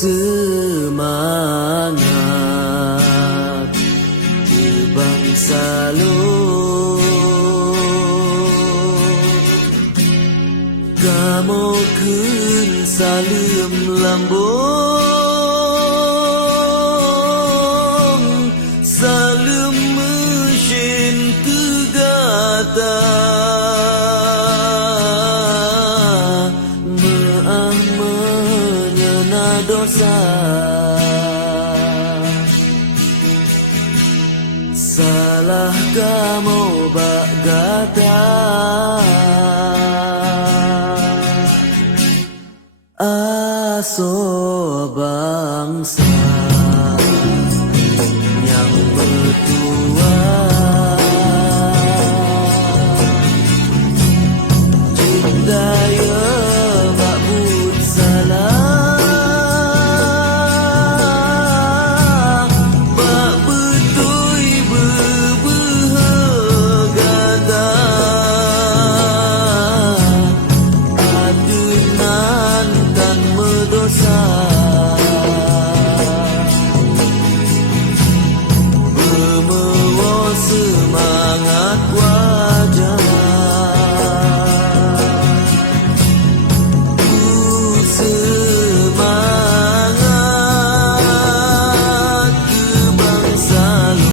semangat berbangsa lo, kamu kun salim lambung salim mesin tegata meang mengena dosa salah kamu bak gata aso bangsa yang